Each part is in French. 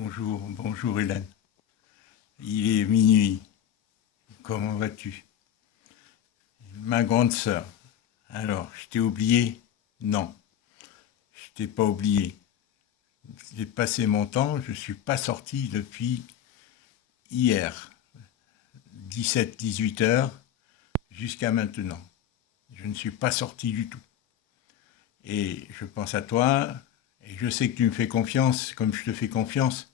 Bonjour Hélène. Il est minuit. Comment vas-tu? Ma grande sœur. Alors, je t'ai oublié? Non, je t'ai pas oublié. J'ai passé mon temps, je suis pas sorti depuis hier, 17-18 heures, jusqu'à maintenant. Je ne suis pas sorti du tout. Et je pense à toi, et je sais que tu me fais confiance, comme je te fais confiance,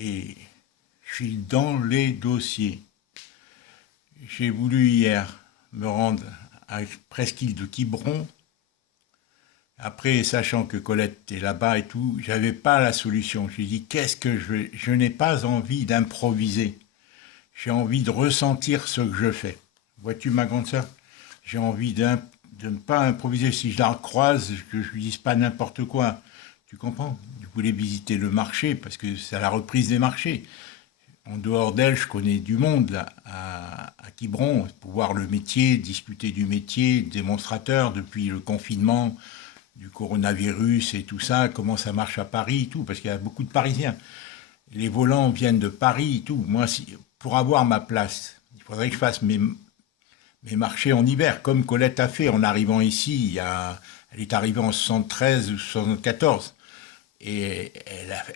et je suis dans les dossiers. J'ai voulu hier me rendre à Presqu'île de Quiberon. Après, sachant que Colette est là-bas et tout, j'avais pas la solution. J'ai dit, qu'est-ce que je n'ai pas envie d'improviser. J'ai envie de ressentir ce que je fais. Vois-tu, ma grande sœur? J'ai envie de ne pas improviser. Si je la croise, que je lui dise pas n'importe quoi. Tu comprends? Je voulais visiter le marché parce que c'est la reprise des marchés. En dehors d'elle, je connais du monde là, à Quiberon, pour voir le métier, discuter du métier, démonstrateur depuis le confinement, du coronavirus et tout ça, comment ça marche à Paris et tout, parce qu'il y a beaucoup de Parisiens. Les volants viennent de Paris et tout. Moi, pour avoir ma place, il faudrait que je fasse mes marchés en hiver, comme Colette a fait en arrivant ici. Elle est arrivée en 73 ou 74. Et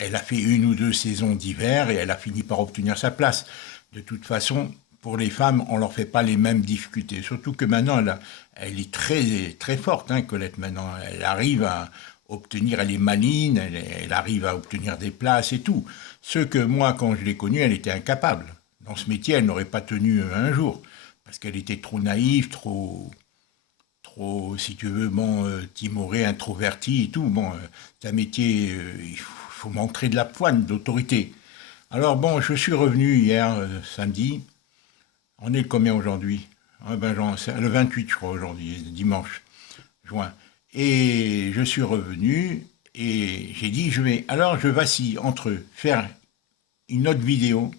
elle a fait une ou deux saisons d'hiver et elle a fini par obtenir sa place. De toute façon, pour les femmes, on ne leur fait pas les mêmes difficultés. Surtout que maintenant, elle est très, très forte, hein, Colette, maintenant. Elle arrive à obtenir, elle est maligne, elle arrive à obtenir des places et tout. Ce que moi, quand je l'ai connue, elle était incapable. Dans ce métier, elle n'aurait pas tenu un jour. Parce qu'elle était trop naïve, trop, si tu veux, bon, timoré, introverti et tout. Bon, c'est un métier, il faut montrer de la poigne, d'autorité. Alors bon, je suis revenu hier, samedi. On est le combien aujourd'hui? Ah ben, c'est le 28, je crois, aujourd'hui, dimanche, juin. Et je suis revenu et j'ai dit, alors je vacille entre faire une autre vidéo,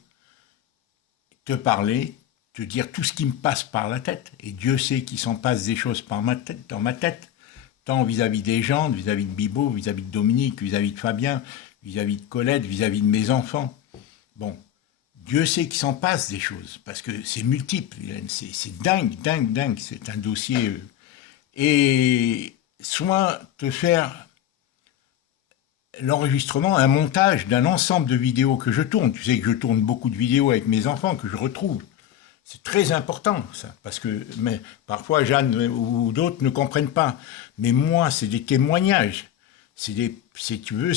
te parler, te dire tout ce qui me passe par la tête. Et Dieu sait qu'il s'en passe des choses dans ma tête, tant vis-à-vis des gens, vis-à-vis de Bibo, vis-à-vis de Dominique, vis-à-vis de Fabien, vis-à-vis de Colette, vis-à-vis de mes enfants. Bon, Dieu sait qu'il s'en passe des choses, parce que c'est multiple, c'est dingue, dingue, dingue, c'est un dossier. Et soit te faire l'enregistrement, un montage d'un ensemble de vidéos que je tourne. Tu sais que je tourne beaucoup de vidéos avec mes enfants, que je retrouve. C'est très important, ça, parce que mais, parfois Jeanne ou d'autres ne comprennent pas. Mais moi, c'est des témoignages. Si tu veux,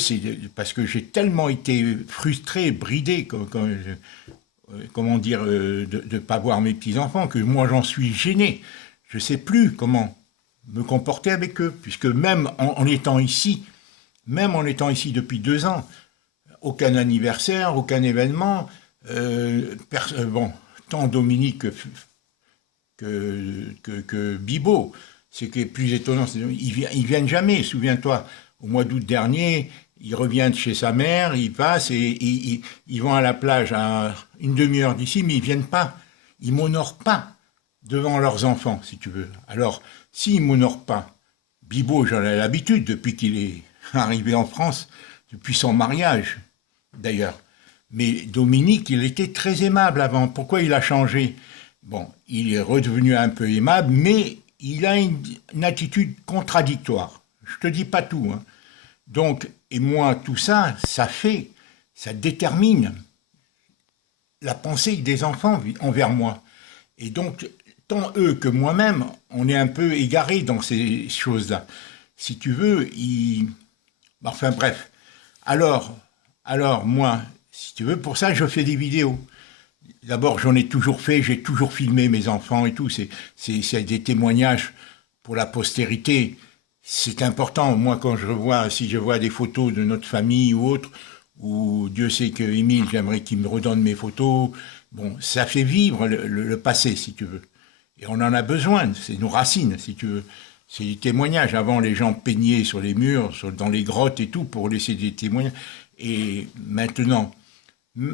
parce que j'ai tellement été frustré, bridé, comment dire, de ne pas voir mes petits-enfants, que moi j'en suis gêné. Je ne sais plus comment me comporter avec eux, puisque même en étant ici depuis 2 ans, aucun anniversaire, aucun événement, bon, tant Dominique que Bibo. Ce qui est plus étonnant, ils viennent jamais, souviens-toi. Au mois d'août dernier, ils reviennent chez sa mère, ils passent et ils vont à la plage à une demi-heure d'ici, mais ils viennent pas. Ils m'honorent pas devant leurs enfants, si tu veux. Alors, s'ils m'honorent pas, Bibo, j'en ai l'habitude depuis qu'il est arrivé en France, depuis son mariage, d'ailleurs. Mais Dominique, il était très aimable avant. Pourquoi il a changé? Bon, il est redevenu un peu aimable, mais il a une attitude contradictoire. Je te dis pas tout, hein. Donc, et moi, tout ça, ça détermine la pensée des enfants envers moi. Et donc, tant eux que moi-même, on est un peu égarés dans ces choses-là. Si tu veux, enfin bref. Alors, moi, si tu veux, pour ça, je fais des vidéos. D'abord, j'en ai toujours fait, j'ai toujours filmé mes enfants et tout. C'est des témoignages pour la postérité. C'est important. Moi, si je vois des photos de notre famille ou autre, ou Dieu sait que Émile, j'aimerais qu'il me redonne mes photos. Bon, ça fait vivre le passé, si tu veux. Et on en a besoin, c'est nos racines, si tu veux. C'est des témoignages. Avant, les gens peignaient sur les murs, dans les grottes et tout, pour laisser des témoignages. Et maintenant,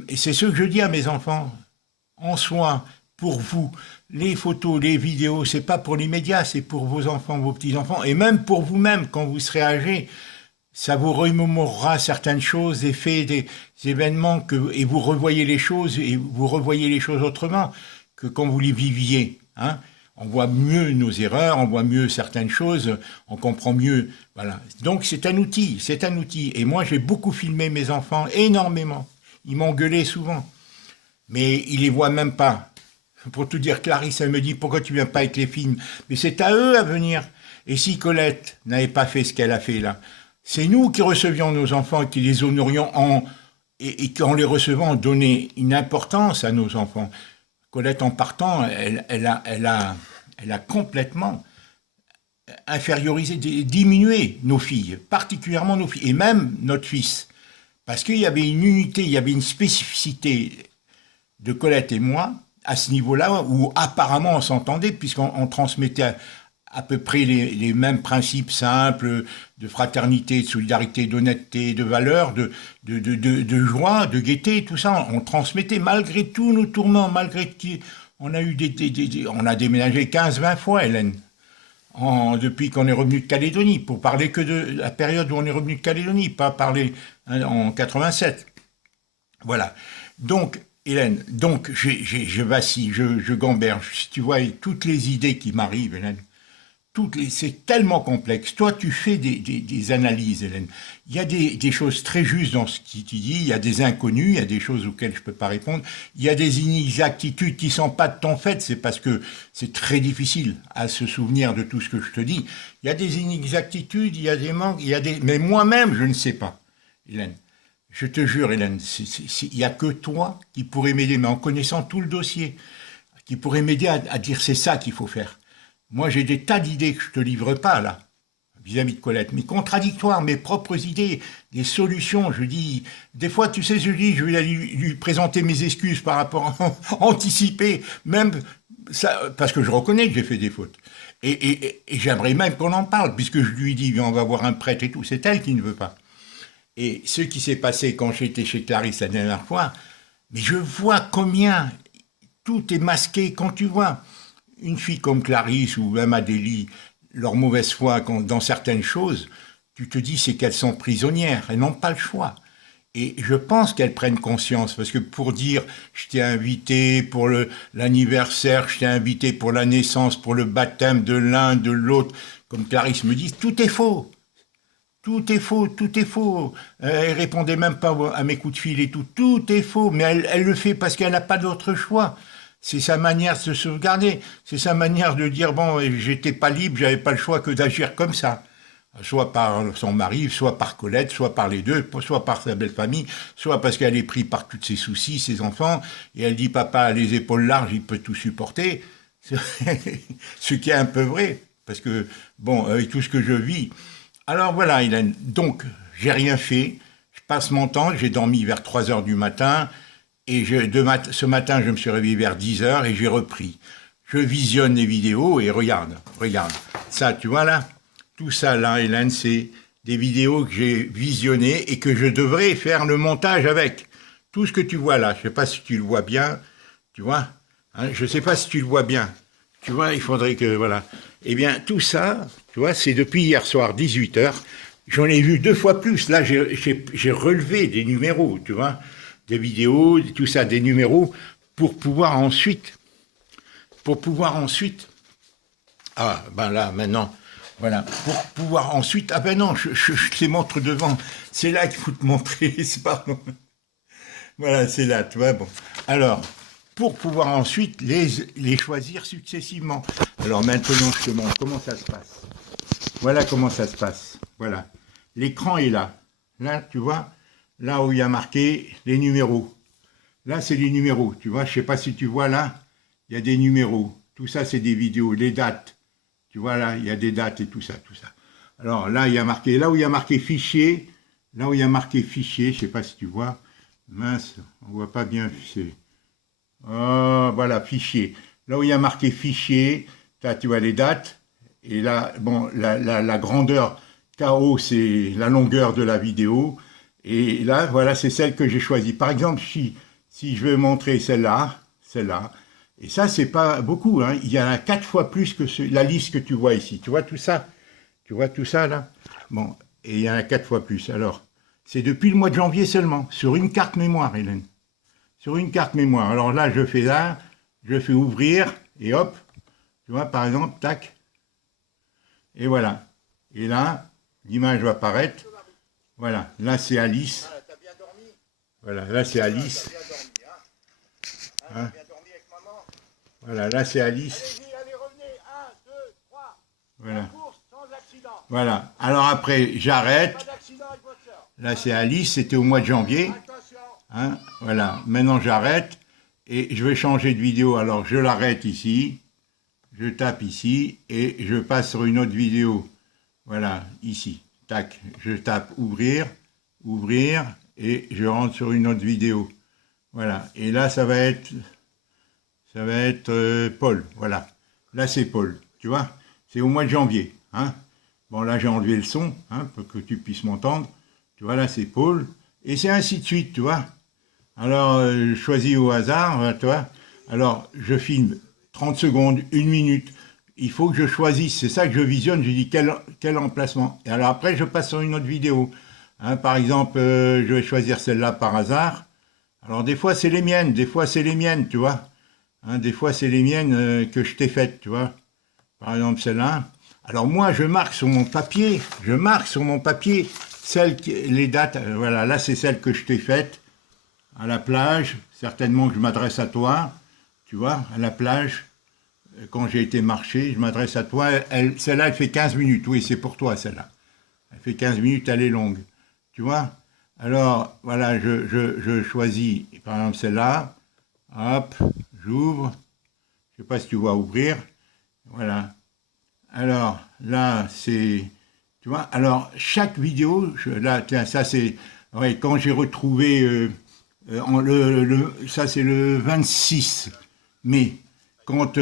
et c'est ce que je dis à mes enfants, en soi, pour vous, les photos, les vidéos, c'est pas pour les médias, c'est pour vos enfants, vos petits-enfants, et même pour vous-même, quand vous serez âgés, ça vous remémorera certaines choses, des faits, des événements, et vous revoyez les choses, autrement que quand vous les viviez. Hein. On voit mieux nos erreurs, on voit mieux certaines choses, on comprend mieux. Voilà. Donc c'est un outil, c'est un outil. Et moi, j'ai beaucoup filmé mes enfants, énormément. Ils m'ont gueulé souvent. Mais ils les voient même pas. Pour tout dire, Clarisse, elle me dit, pourquoi tu viens pas avec les films? Mais c'est à eux à venir. Et si Colette n'avait pas fait ce qu'elle a fait là, c'est nous qui recevions nos enfants, qui les honorions et qu'en les recevant, on donnait une importance à nos enfants. Colette, en partant, elle a complètement infériorisé, diminué nos filles, particulièrement nos filles, et même notre fils. Parce qu'il y avait une unité, il y avait une spécificité de Colette et moi, à ce niveau-là, où apparemment on s'entendait, puisqu'on transmettait à peu près les mêmes principes simples de fraternité, de solidarité, d'honnêteté, de valeur, de joie, de gaieté, tout ça. On transmettait malgré tous nos tourments, malgré qu'on a eu on a déménagé 15-20 fois, Hélène, depuis qu'on est revenu de Calédonie, pour parler que de la période où on est revenu de Calédonie, pas parler en 87. Voilà. Donc, Hélène, je vacille, je gamberge. Si tu vois toutes les idées qui m'arrivent, Hélène, c'est tellement complexe. Toi, tu fais des analyses, Hélène. Il y a des choses très justes dans ce que tu dis, il y a des inconnus, il y a des choses auxquelles je ne peux pas répondre, il y a des inexactitudes qui ne sont pas de ton fait, c'est parce que c'est très difficile à se souvenir de tout ce que je te dis. Il y a des inexactitudes, il y a des manques, mais moi-même, je ne sais pas, Hélène. Je te jure, Hélène, il n'y a que toi qui pourrais m'aider, mais en connaissant tout le dossier, qui pourrait m'aider à dire c'est ça qu'il faut faire. Moi, j'ai des tas d'idées que je ne te livre pas, là, vis-à-vis de Colette, mais contradictoires, mes propres idées, des solutions. Je dis, des fois, tu sais, je vais lui présenter mes excuses par rapport à anticiper, même, ça, parce que je reconnais que j'ai fait des fautes. Et j'aimerais même qu'on en parle, puisque je lui dis, on va voir un prêtre et tout, c'est elle qui ne veut pas. Et ce qui s'est passé quand j'étais chez Clarisse la dernière fois, mais je vois combien tout est masqué. Quand tu vois une fille comme Clarisse ou même Adélie, leur mauvaise foi dans certaines choses, tu te dis c'est qu'elles sont prisonnières, elles n'ont pas le choix. Et je pense qu'elles prennent conscience, parce que pour dire je t'ai invité pour l'anniversaire, je t'ai invité pour la naissance, pour le baptême de l'un, de l'autre, comme Clarisse me dit, tout est faux. Tout est faux, tout est faux. Elle répondait même pas à mes coups de fil et tout. Tout est faux, mais elle le fait parce qu'elle n'a pas d'autre choix. C'est sa manière de se sauvegarder. C'est sa manière de dire, bon, j'étais pas libre, j'avais pas le choix que d'agir comme ça. Soit par son mari, soit par Colette, soit par les deux, soit par sa belle famille, soit parce qu'elle est prise par tous ses soucis, ses enfants, et elle dit, papa a les épaules larges, il peut tout supporter. Ce qui est un peu vrai, parce que, bon, avec tout ce que je vis. Alors voilà, Hélène, donc, j'ai rien fait. Je passe mon temps, j'ai dormi vers 3 heures du matin, et ce matin, je me suis réveillé vers 10 heures et j'ai repris. Je visionne les vidéos et regarde. Ça, tu vois là, tout ça là, Hélène, c'est des vidéos que j'ai visionnées et que je devrais faire le montage avec. Tout ce que tu vois là, je ne sais pas si tu le vois bien, tu vois, hein, je ne sais pas si tu le vois bien. Tu vois, il faudrait que, voilà. Eh bien, tout ça, tu vois, c'est depuis hier soir, 18 heures. J'en ai vu 2 fois plus. Là, j'ai relevé des numéros, tu vois, des vidéos, tout ça, des numéros, pour pouvoir ensuite, ah, ben là, maintenant, voilà, pour pouvoir ensuite, ah ben non, je te les montre devant, c'est là qu'il faut te montrer, c'est pas, voilà, c'est là, tu vois, bon. Alors, pour pouvoir ensuite les choisir successivement. Alors maintenant, je te montre comment ça se passe. Voilà comment ça se passe, voilà. L'écran est là. Là, tu vois, là où il y a marqué les numéros. Là, c'est les numéros, tu vois, je ne sais pas si tu vois là, il y a des numéros. Tout ça, c'est des vidéos, les dates. Tu vois là, il y a des dates et tout ça, tout ça. Alors là, il y a marqué, là où il y a marqué fichier, je ne sais pas si tu vois. Mince, on ne voit pas bien, oh, voilà, fichier. Là où il y a marqué fichier, là, tu vois les dates. Et là, bon, la grandeur KO, c'est la longueur de la vidéo. Et là, voilà, c'est celle que j'ai choisie. Par exemple, si je veux montrer celle-là, et ça, c'est pas beaucoup, hein. Il y en a 4 fois plus que la liste que tu vois ici. Tu vois tout ça? Tu vois tout ça, là? Bon, et il y en a 4 fois plus. Alors, c'est depuis le mois de janvier seulement, sur une carte mémoire, Hélène. Sur une carte mémoire. Alors là, je fais ouvrir, et hop, tu vois, par exemple, tac, et voilà. Et là, l'image va apparaître. Voilà, là c'est Alice. Voilà, là c'est Alice. Hein? Voilà, là c'est Alice. Voilà. Voilà. Alors après, j'arrête. Là c'est Alice, c'était au mois de janvier. Hein? Voilà. Maintenant j'arrête et je vais changer de vidéo. Alors je l'arrête ici. Je tape ici et je passe sur une autre vidéo. Voilà, ici. Tac. Je tape ouvrir, ouvrir et je rentre sur une autre vidéo. Voilà. Et là ça va être Paul. Voilà. Là c'est Paul. Tu vois? C'est au mois de janvier. Hein? Bon, là, j'ai enlevé le son, hein, pour que tu puisses m'entendre. Tu vois, là, c'est Paul. Et c'est ainsi de suite, tu vois. Alors, je choisis au hasard, tu vois. Alors, je filme 30 secondes, 1 minute. Il faut que je choisisse. C'est ça que je visionne. Je dis quel emplacement. Et alors, après, je passe sur une autre vidéo. Hein, par exemple, je vais choisir celle-là par hasard. Alors, des fois, c'est les miennes. Des fois, c'est les miennes, tu vois. Hein, des fois, c'est les miennes que je t'ai faites, tu vois. Par exemple, celle-là. Alors moi, je marque sur mon papier, les dates. Voilà, là, c'est celle que je t'ai faite à la plage. Certainement que je m'adresse à toi, tu vois, à la plage. Quand j'ai été marcher, je m'adresse à toi. Celle-là, elle fait 15 minutes. Oui, c'est pour toi, celle-là. Elle fait 15 minutes, elle est longue. Tu vois? Alors, voilà, je choisis, par exemple, celle-là. Hop, j'ouvre. Je ne sais pas si tu vois ouvrir. Voilà. Alors, là, c'est... Tu vois, alors, chaque vidéo... là, tiens, ça, c'est... Ouais, quand j'ai retrouvé... ça, c'est le 26 mai. Quand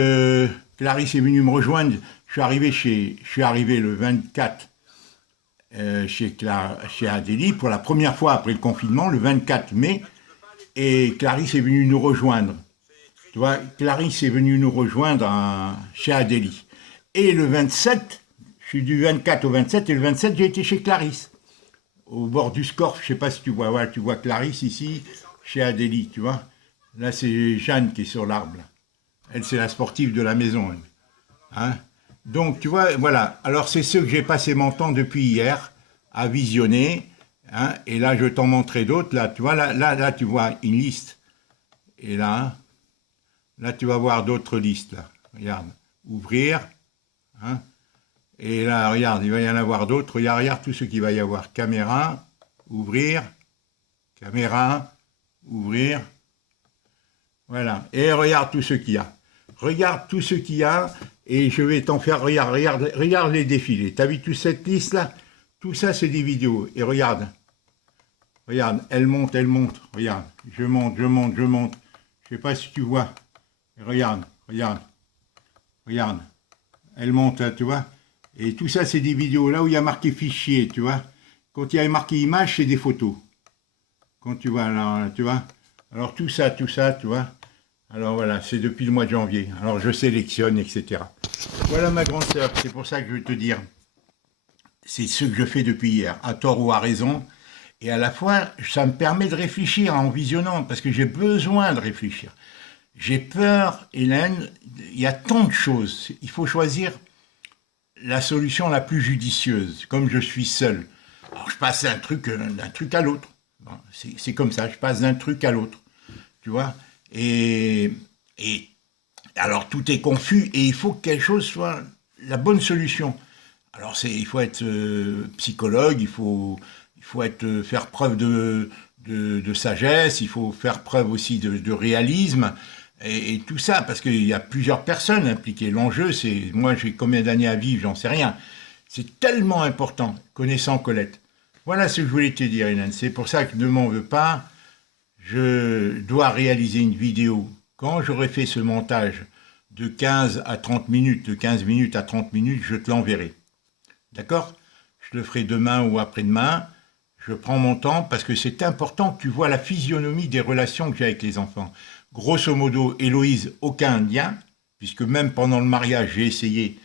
Clarisse est venue me rejoindre, je suis arrivé le 24 chez Adélie pour la première fois après le confinement, le 24 mai. Et Clarisse est venue nous rejoindre. Tu vois, Clarisse est venue nous rejoindre chez Adélie. Et le 27, je suis du 24 au 27, et le 27, j'ai été chez Clarisse, au bord du Scorff. Je ne sais pas si tu vois, voilà, tu vois Clarisse ici, chez Adélie, tu vois. Là, c'est Jeanne qui est sur l'arbre. Elle, c'est la sportive de la maison. Hein? Donc, tu vois, voilà. Alors, c'est ce que j'ai passé mon temps depuis hier à visionner. Hein? Et là, je t'en montrerai d'autres. Là, tu vois, là, tu vois une liste. Et là, tu vas voir d'autres listes. Là. Regarde, ouvrir. Hein? Et là, regarde, il va y en avoir d'autres. Regarde tout ce qu'il va y avoir. Caméra, ouvrir, caméra, ouvrir. Voilà. Et regarde tout ce qu'il y a. Regarde tout ce qu'il y a et je vais t'en faire. Regarde les défilés. Tu as vu toute cette liste-là? Tout ça, c'est des vidéos. Et regarde. Regarde, elle monte. Regarde, je monte. Je ne sais pas si tu vois. Regarde. Elle monte, tu vois. Et tout ça, c'est des vidéos. Là où il y a marqué fichier, tu vois. Quand il y a marqué image, c'est des photos. Quand tu vois, là, tu vois. Alors tout ça, tu vois. Alors voilà, c'est depuis le mois de janvier. Alors je sélectionne, etc. Voilà ma grande sœur, c'est pour ça que je veux te dire. C'est ce que je fais depuis hier, à tort ou à raison. Et à la fois, ça me permet de réfléchir en visionnant, parce que j'ai besoin de réfléchir. J'ai peur, Hélène, il y a tant de choses. Il faut choisir la solution la plus judicieuse, comme je suis seul. Alors je passe d'un truc à l'autre. Bon, c'est comme ça, je passe d'un truc à l'autre. Tu vois? Et alors tout est confus et il faut que quelque chose soit la bonne solution. Alors il faut être psychologue, il faut faire preuve de sagesse, il faut faire preuve aussi de réalisme et tout ça parce qu'il y a plusieurs personnes impliquées. L'enjeu, c'est moi j'ai combien d'années à vivre, j'en sais rien. C'est tellement important, connaissant Colette. Voilà ce que je voulais te dire, Hélène. C'est pour ça que ne m'en veux pas. Je dois réaliser une vidéo. Quand j'aurai fait ce montage de 15 à 30 minutes, de 15 minutes à 30 minutes, je te l'enverrai. D'accord? Je le ferai demain ou après-demain. Je prends mon temps parce que c'est important que tu vois la physionomie des relations que j'ai avec les enfants. Grosso modo, Héloïse, aucun lien, puisque même pendant le mariage, j'ai essayé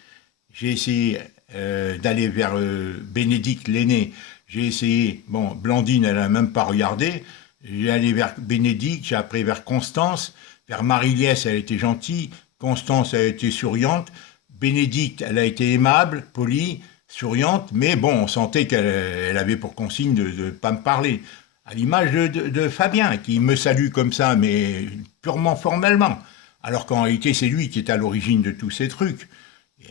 d'aller vers Bénédicte, l'aîné. J'ai essayé, bon, Blandine, elle n'a même pas regardé. J'ai allé vers Bénédicte, j'ai après vers Constance, vers Marie-Liesse, elle était gentille, Constance, elle a été souriante, Bénédicte, elle a été aimable, polie, souriante, mais bon, on sentait qu'elle avait pour consigne de ne pas me parler. À l'image de Fabien, qui me salue comme ça, mais purement formellement. Alors qu'en réalité, c'est lui qui est à l'origine de tous ces trucs.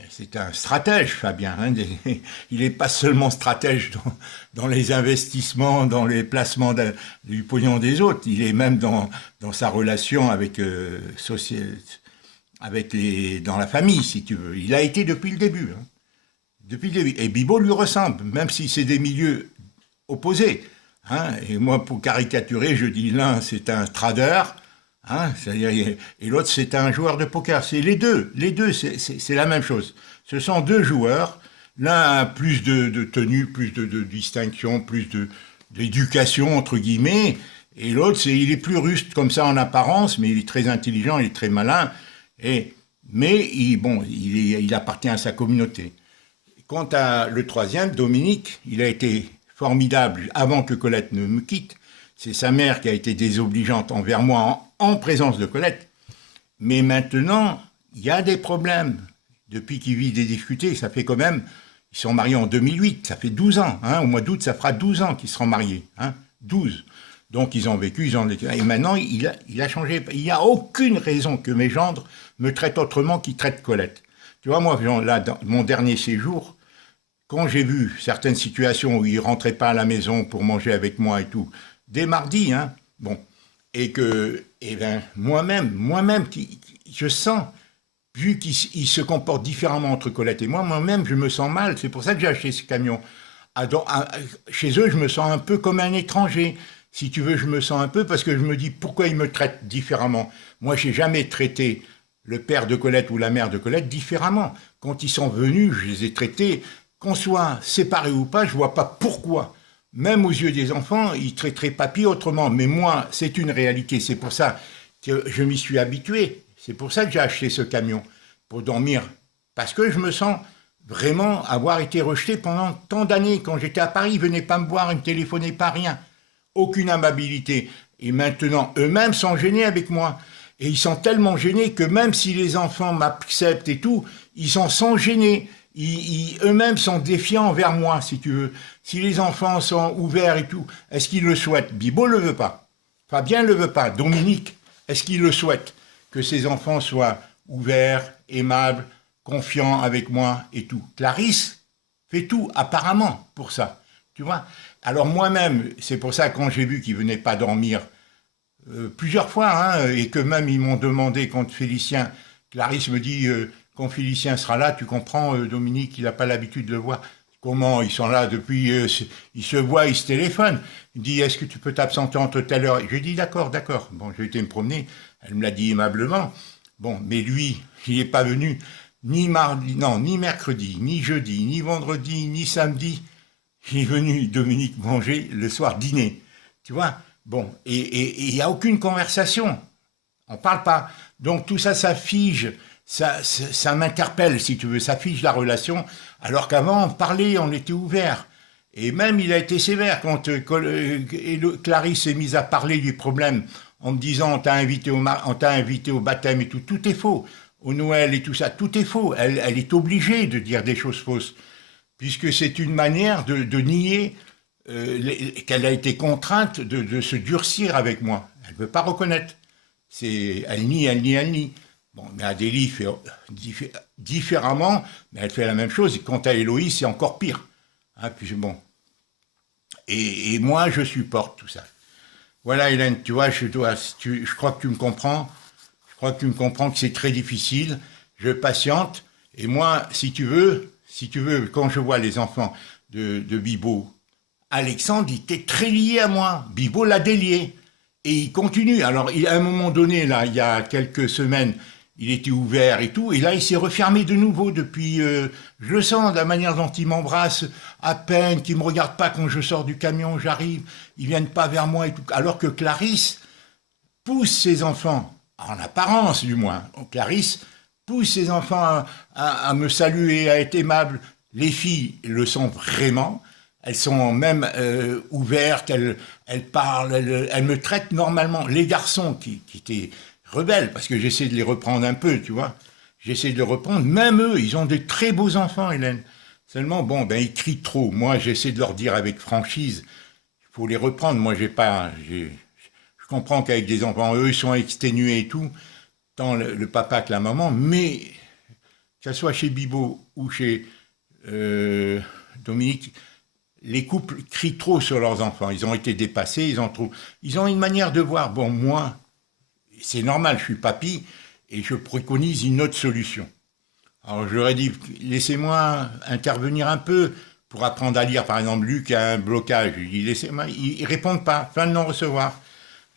C'est un stratège, Fabien. Hein. Il n'est pas seulement stratège dans les investissements, dans les placements du pognon des autres. Il est même dans sa relation avec, dans la famille, si tu veux. Il a été depuis le début. Hein. Depuis le début. Et Bibo lui ressemble, même si c'est des milieux opposés. Hein. Et moi, pour caricaturer, je dis l'un, c'est un trader. Hein, et l'autre, c'est un joueur de poker. C'est les deux, c'est la même chose. Ce sont deux joueurs. L'un a plus de tenue, plus de distinction, plus d'éducation, entre guillemets. Et l'autre, il est plus ruste comme ça en apparence, mais il est très intelligent, il est très malin. Mais il appartient à sa communauté. Quant à le troisième, Dominique, il a été formidable avant que Colette ne me quitte. C'est sa mère qui a été désobligeante envers moi en présence de Colette. Mais maintenant, il y a des problèmes. Depuis qu'ils vivent des difficultés, ça fait quand même... Ils sont mariés en 2008, ça fait 12 ans. Hein, au mois d'août, ça fera 12 ans qu'ils seront mariés. Hein, 12. Donc ils ont vécu, Et maintenant, il a changé. Il n'y a aucune raison que mes gendres me traitent autrement qu'ils traitent Colette. Tu vois, moi, là, dans mon dernier séjour, quand j'ai vu certaines situations où ils ne rentraient pas à la maison pour manger avec moi et tout, dès mardi, hein, bon, et que, moi-même, je sens, vu qu'ils se comportent différemment entre Colette et moi-même, je me sens mal. C'est pour ça que j'ai acheté ce camion. Chez eux, je me sens un peu comme un étranger. Si tu veux, je me sens un peu parce que je me dis pourquoi ils me traitent différemment. Moi, je n'ai jamais traité le père de Colette ou la mère de Colette différemment. Quand ils sont venus, je les ai traités, qu'on soit séparés ou pas, je ne vois pas pourquoi. Même aux yeux des enfants, ils traiteraient papy autrement. Mais moi, c'est une réalité. C'est pour ça que je m'y suis habitué. C'est pour ça que j'ai acheté ce camion, pour dormir. Parce que je me sens vraiment avoir été rejeté pendant tant d'années. Quand j'étais à Paris, ils ne venaient pas me voir, ils ne me téléphonaient pas, rien. Aucune amabilité. Et maintenant, eux-mêmes sont gênés avec moi. Et ils sont tellement gênés que même si les enfants m'acceptent et tout, ils en sont gênés. Eux-mêmes sont défiants envers moi, si tu veux. Si les enfants sont ouverts et tout, est-ce qu'ils le souhaitent? Bibo ne le veut pas. Fabien ne le veut pas. Dominique, est-ce qu'il le souhaite? Que ses enfants soient ouverts, aimables, confiants avec moi et tout. Clarisse fait tout, apparemment, pour ça. Tu vois? Alors moi-même, c'est pour ça, quand j'ai vu qu'ils ne venaient pas dormir plusieurs fois, hein, et que même ils m'ont demandé quand Félicien, Clarisse me dit... quand Félicien sera là, tu comprends, Dominique, il n'a pas l'habitude de le voir. Comment? Ils sont là depuis... ils se voient, ils se téléphonent. Il dit, est-ce que tu peux t'absenter entre telle heure? Je lui ai dit, d'accord. Bon, j'ai été me promener. Elle me l'a dit aimablement. Bon, mais lui, il n'est pas venu ni mardi, non, ni mercredi, ni jeudi, ni vendredi, ni samedi. Il est venu, Dominique, manger le soir dîner. Tu vois? Bon, et il n'y a aucune conversation. On ne parle pas. Donc tout ça, ça fige... Ça m'interpelle, si tu veux, ça fige la relation, alors qu'avant, on parlait, on était ouvert. Et même, il a été sévère quand Clarisse s'est mise à parler du problème, en me disant, on t'a invité au baptême et tout. Tout est faux. Au Noël et tout ça, tout est faux. Elle est obligée de dire des choses fausses, puisque c'est une manière de nier qu'elle a été contrainte de se durcir avec moi. Elle ne veut pas reconnaître. Elle nie. Bon, mais Adélie fait différemment, mais elle fait la même chose. Et quant à Héloïse, c'est encore pire. Hein, puis bon. Et moi, je supporte tout ça. Voilà, Hélène, tu vois, je crois que tu me comprends. Je crois que tu me comprends que c'est très difficile. Je patiente. Et moi, si tu veux, quand je vois les enfants de Bibo, Alexandre, il était très lié à moi. Bibo l'a délié. Et il continue. Alors, à un moment donné, là, il y a quelques semaines, il était ouvert et tout, et là il s'est refermé de nouveau depuis, je le sens, de la manière dont il m'embrasse à peine, qu'il ne me regarde pas quand je sors du camion, j'arrive, ils ne viennent pas vers moi et tout, alors que Clarisse pousse ses enfants, en apparence du moins, Clarisse pousse ses enfants à me saluer, à être aimable. Les filles le sont vraiment. Elles sont même ouvertes, elles parlent, elles me traitent normalement. Les garçons qui étaient rebelles, parce que j'essaie de les reprendre un peu, tu vois. J'essaie de les reprendre. Même eux, ils ont de très beaux enfants, Hélène. Seulement, bon, ben, ils crient trop. Moi, j'essaie de leur dire avec franchise, il faut les reprendre. Moi, je comprends qu'avec des enfants, eux, ils sont exténués et tout, tant le papa que la maman, mais que ce soit chez Bibo ou chez Dominique, les couples crient trop sur leurs enfants. Ils ont été dépassés, ils ont une manière de voir. Bon, moi, c'est normal, je suis papy et je préconise une autre solution. Alors, je leur ai dit, laissez-moi intervenir un peu pour apprendre à lire. Par exemple, Luc a un blocage. Je lui dis, laissez-moi. Ils répondent pas. Fin de non-recevoir.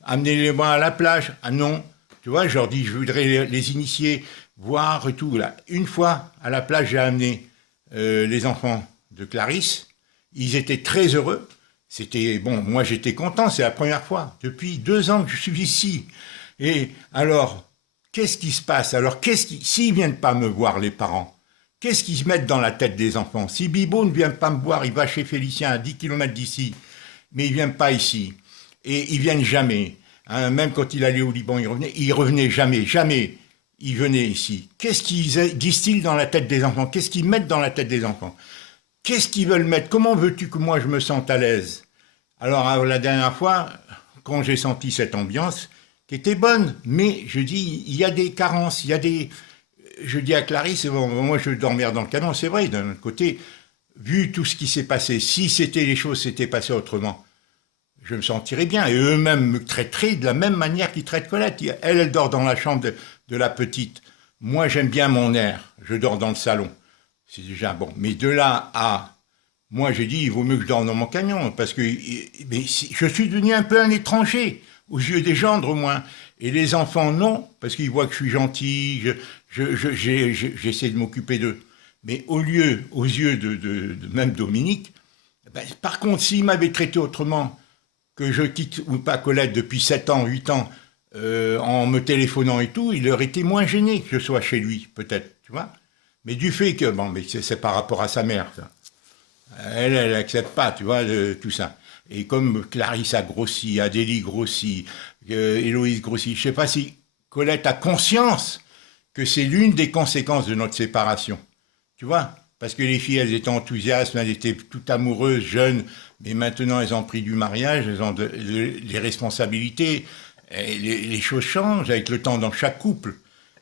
Amenez-les-moi à la plage. Ah non. Tu vois, je leur dis, je voudrais les initier, voir et tout. Là. Une fois, à la plage, j'ai amené les enfants de Clarisse. Ils étaient très heureux. C'était, bon, moi j'étais content, c'est la première fois. Depuis 2 ans que je suis ici. Et alors, qu'est-ce qui se passe? Alors, s'ils ne viennent pas me voir, les parents, qu'est-ce qu'ils se mettent dans la tête des enfants? Si Bibo ne vient pas me voir, il va chez Félicien à 10 km d'ici, mais il ne vient pas ici. Et ils ne viennent jamais. Hein, même quand il allait au Liban, il revenait jamais, jamais. Il venait ici. Qu'est-ce qu'ils disent-ils dans la tête des enfants? Qu'est-ce qu'ils mettent dans la tête des enfants? Qu'est-ce qu'ils veulent mettre? Comment veux-tu que moi je me sente à l'aise? Alors, la dernière fois, quand j'ai senti cette ambiance, qui était bonne, mais je dis, il y a des carences, il y a des... Je dis à Clarisse, bon, moi je vais dormir dans le camion, c'est vrai, d'un autre côté, vu tout ce qui s'est passé, si les choses s'étaient passées autrement, je me sentirais bien, et eux-mêmes me traiteraient de la même manière qu'ils traitent Colette. Elle dort dans la chambre de la petite. Moi, j'aime bien mon air, je dors dans le salon. C'est déjà bon. Mais de là à... Moi, j'ai dit, il vaut mieux que je dorme dans mon camion, parce que mais je suis devenu un peu un étranger, aux yeux des gendres, au moins. Et les enfants, non, parce qu'ils voient que je suis gentil, j'essaie de m'occuper d'eux. Mais aux yeux de même Dominique, ben, par contre, s'il m'avait traité autrement, que je quitte ou pas Colette depuis 7 ans, 8 ans, en me téléphonant et tout, il aurait été moins gêné que je sois chez lui, peut-être, tu vois. Mais du fait que, bon, mais c'est par rapport à sa mère, ça. Elle n'accepte pas, tu vois, tout ça. Et comme Clarisse a grossi, Adélie grossit, Héloïse grossit, je ne sais pas si Colette a conscience que c'est l'une des conséquences de notre séparation. Tu vois? Parce que les filles, elles étaient enthousiastes, elles étaient toutes amoureuses, jeunes, mais maintenant elles ont pris du mariage, elles ont les responsabilités, et les choses changent avec le temps dans chaque couple.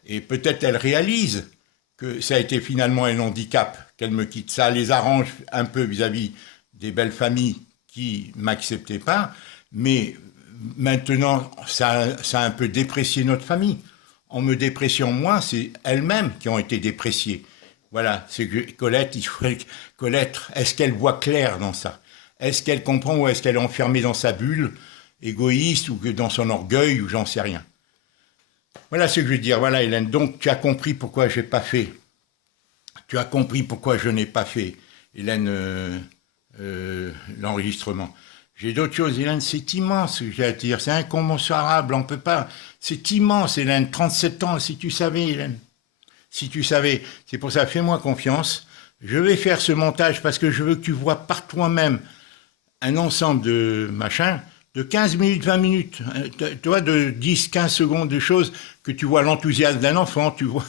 Et peut-être elles réalisent que ça a été finalement un handicap qu'elles me quittent. Ça les arrange un peu vis-à-vis des belles familles qui ne m'acceptaient pas, mais maintenant, ça a un peu déprécié notre famille. En me dépréciant moi, c'est elles-mêmes qui ont été dépréciées. Voilà, c'est que Colette, Colette, est-ce qu'elle voit clair dans ça? Est-ce qu'elle comprend ou est-ce qu'elle est enfermée dans sa bulle égoïste ou dans son orgueil ou j'en sais rien? Voilà ce que je veux dire. Voilà, Hélène. Donc, tu as compris pourquoi je n'ai pas fait. Tu as compris pourquoi je n'ai pas fait, Hélène, l'enregistrement. J'ai d'autres choses, Hélène, c'est immense ce que j'ai à dire. C'est incommensurable, on ne peut pas. C'est immense, Hélène. 37 ans, si tu savais, Hélène. Si tu savais. C'est pour ça, fais-moi confiance. Je vais faire ce montage parce que je veux que tu vois par toi-même un ensemble de machins, de 15 minutes, 20 minutes, tu vois, de 10, 15 secondes de choses, que tu vois l'enthousiasme d'un enfant, tu vois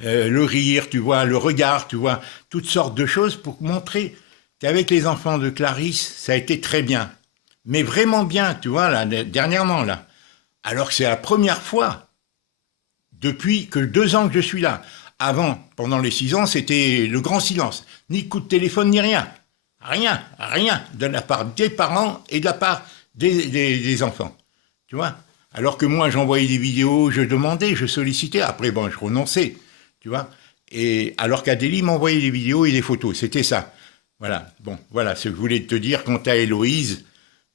le rire, tu vois le regard, tu vois toutes sortes de choses pour montrer qu'avec les enfants de Clarisse, ça a été très bien. Mais vraiment bien, tu vois, là, dernièrement, là. Alors que c'est la première fois depuis que 2 ans que je suis là. Avant, pendant les 6 ans, c'était le grand silence. Ni coup de téléphone, ni rien. Rien, rien, de la part des parents et de la part des enfants. Tu vois? Alors que moi, j'envoyais des vidéos, je demandais, je sollicitais. Après, bon, je renonçais. Tu vois? Et alors qu'Adélie m'envoyait des vidéos et des photos. C'était ça. Voilà. Bon, voilà ce que je voulais te dire. Quant à Héloïse,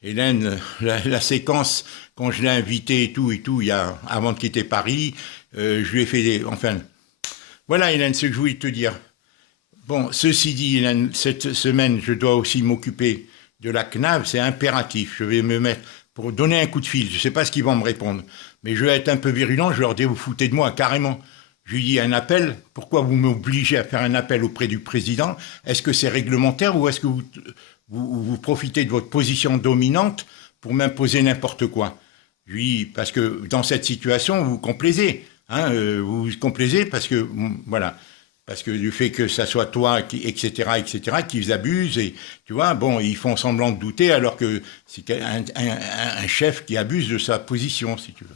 Hélène, la séquence, quand je l'ai invitée et tout, il y a, avant de quitter Paris, je lui ai fait des... Enfin, voilà, Hélène, ce que je voulais te dire. Bon, ceci dit, Hélène, cette semaine, je dois aussi m'occuper de la CNAV, c'est impératif. Je vais me mettre pour donner un coup de fil. Je ne sais pas ce qu'ils vont me répondre, mais je vais être un peu virulent. Je leur dis, vous foutez de moi, carrément. Je lui dis un appel, pourquoi vous m'obligez à faire un appel auprès du président? Est-ce que c'est réglementaire ou est-ce que vous profitez de votre position dominante pour m'imposer n'importe quoi? Je lui dis, parce que dans cette situation, vous vous complaisez. Hein, vous vous complaisez parce que, voilà, parce que du fait que ça soit toi, etc., qu'ils abusent, et tu vois, bon, ils font semblant de douter alors que c'est un chef qui abuse de sa position, si tu veux.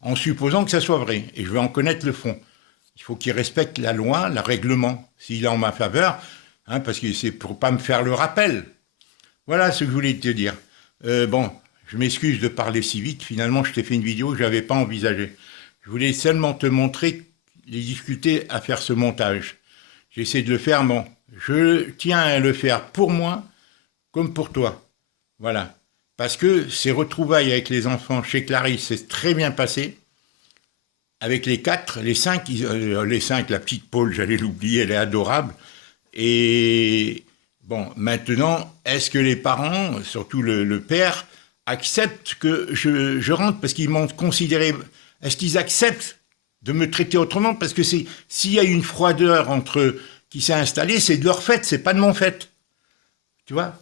En supposant que ça soit vrai, et je veux en connaître le fond. Il faut qu'il respecte la loi, le règlement, s'il est en ma faveur, hein, parce que c'est pour pas me faire le rappel. Voilà ce que je voulais te dire. Bon, je m'excuse de parler si vite, finalement je t'ai fait une vidéo que je n'avais pas envisagée. Je voulais seulement te montrer les difficultés à faire ce montage. J'essaie de le faire, bon, je tiens à le faire pour moi comme pour toi. Voilà. Parce que ces retrouvailles avec les enfants chez Clarisse, c'est très bien passé. Avec les 4, les 5, la petite Paul, j'allais l'oublier, elle est adorable. Et bon, maintenant, est-ce que les parents, surtout le père, acceptent que je rentre parce qu'ils m'ont considéré. Est-ce qu'ils acceptent de me traiter autrement? Parce que s'il y a une froideur entre eux qui s'est installée, c'est de leur fait, c'est pas de mon fait. Tu vois?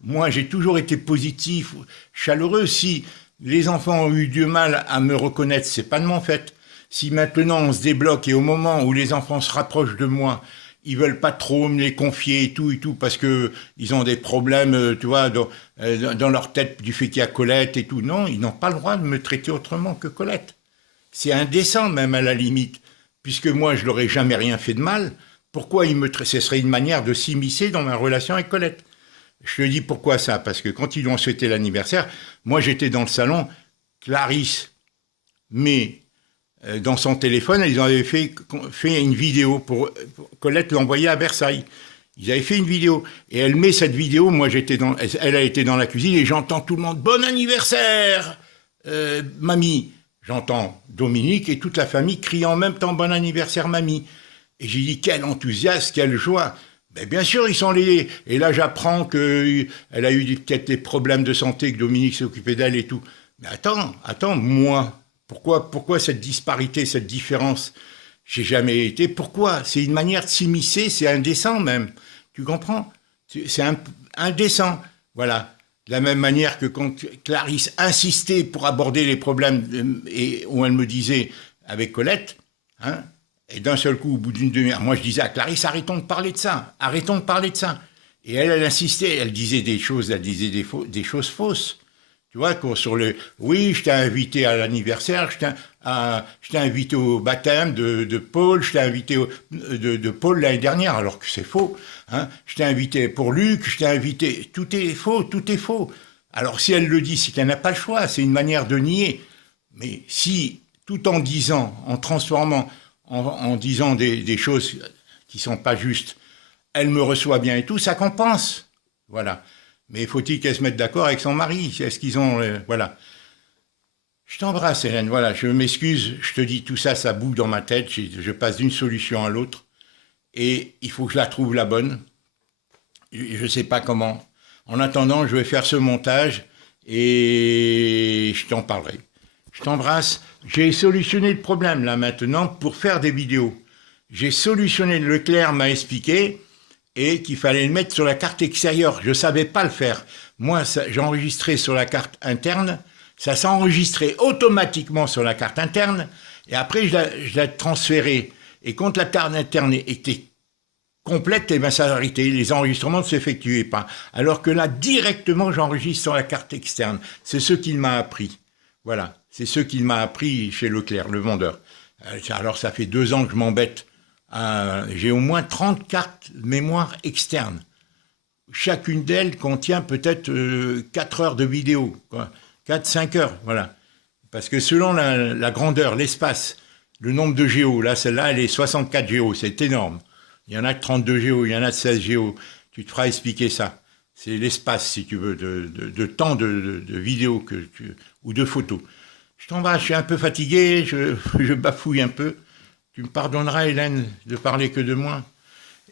Moi, j'ai toujours été positif, chaleureux. Si les enfants ont eu du mal à me reconnaître, c'est pas de mon fait. Si maintenant on se débloque et au moment où les enfants se rapprochent de moi, ils veulent pas trop me les confier et tout, parce que ils ont des problèmes, tu vois, dans leur tête du fait qu'il y a Colette et tout. Non, ils n'ont pas le droit de me traiter autrement que Colette. C'est indécent même à la limite, puisque moi je leur ai jamais rien fait de mal. Pourquoi ce serait une manière de s'immiscer dans ma relation avec Colette? Je te dis pourquoi ça, parce que quand ils lui ont souhaité l'anniversaire, moi j'étais dans le salon, Clarisse, mais dans son téléphone, ils avaient fait une vidéo pour Colette l'envoyer à Versailles. Ils avaient fait une vidéo et elle met cette vidéo. Moi, elle a été dans la cuisine et j'entends tout le monde bon anniversaire, mamie. J'entends Dominique et toute la famille crier en même temps bon anniversaire, mamie. Et j'ai dit quel enthousiasme, quelle joie. Mais bien sûr, ils sont liés. Et là, j'apprends qu'elle a eu peut-être des problèmes de santé, que Dominique s'est occupé d'elle et tout. Mais attends, moi. Pourquoi cette disparité, cette différence? J'ai jamais été. Pourquoi? C'est une manière de s'immiscer, c'est indécent même. Tu comprends? C'est indécent. Voilà. De la même manière que quand Clarisse insistait pour aborder les problèmes et où elle me disait avec Colette, hein, et d'un seul coup, au bout d'une demi-heure, moi je disais à Clarisse, arrêtons de parler de ça. Et elle insistait, elle disait des choses, des choses fausses. Tu vois, sur oui, je t'ai invité à l'anniversaire, je t'ai invité au baptême de Paul, je t'ai invité de Paul l'année dernière, alors que c'est faux. Hein. Je t'ai invité pour Luc, je t'ai invité. Tout est faux, tout est faux. Alors si elle le dit, c'est qu'elle n'a pas le choix, c'est une manière de nier. Mais si, tout en disant, en transformant, en disant des choses qui ne sont pas justes, elle me reçoit bien et tout, ça compense. Voilà. Mais faut-il qu'elle se mette d'accord avec son mari? Est-ce qu'ils ont... voilà. Je t'embrasse, Hélène. Voilà, je m'excuse. Je te dis tout ça, ça boue dans ma tête. Je passe d'une solution à l'autre. Et il faut que je la trouve la bonne. Je ne sais pas comment. En attendant, je vais faire ce montage et je t'en parlerai. Je t'embrasse. J'ai solutionné le problème là maintenant pour faire des vidéos. J'ai solutionné, Leclerc m'a expliqué... et qu'il fallait le mettre sur la carte extérieure. Je ne savais pas le faire. Moi, j'enregistrais sur la carte interne, ça s'enregistrait automatiquement sur la carte interne, et après, je la transférais. Et quand la carte interne était complète, eh ben, ça arrêtait. Les enregistrements ne s'effectuaient pas. Alors que là, directement, j'enregistre sur la carte externe. C'est ce qu'il m'a appris. Voilà. C'est ce qu'il m'a appris chez Leclerc, le vendeur. Alors, ça fait 2 ans que je m'embête. J'ai au moins 30 cartes mémoire externes. Chacune d'elles contient peut-être 4 heures de vidéo, 4-5 heures, voilà. Parce que selon la grandeur, l'espace, le nombre de géos, là, celle-là, elle est 64 géos, c'est énorme. Il y en a 32 géos, il y en a 16 géos. Tu te feras expliquer ça. C'est l'espace, si tu veux, de temps de vidéos ou de photos. Je t'embrasse, je suis un peu fatigué, je bafouille un peu. Tu me pardonneras, Hélène, de parler que de moi.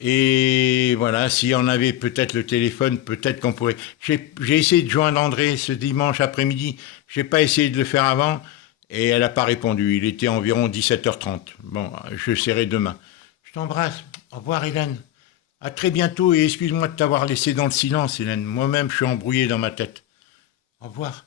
Et voilà, si on avait peut-être le téléphone, peut-être qu'on pourrait... J'ai essayé de joindre André ce dimanche après-midi. Je n'ai pas essayé de le faire avant. Et elle n'a pas répondu. Il était environ 17h30. Bon, je serai demain. Je t'embrasse. Au revoir, Hélène. À très bientôt et excuse-moi de t'avoir laissé dans le silence, Hélène. Moi-même, je suis embrouillé dans ma tête. Au revoir.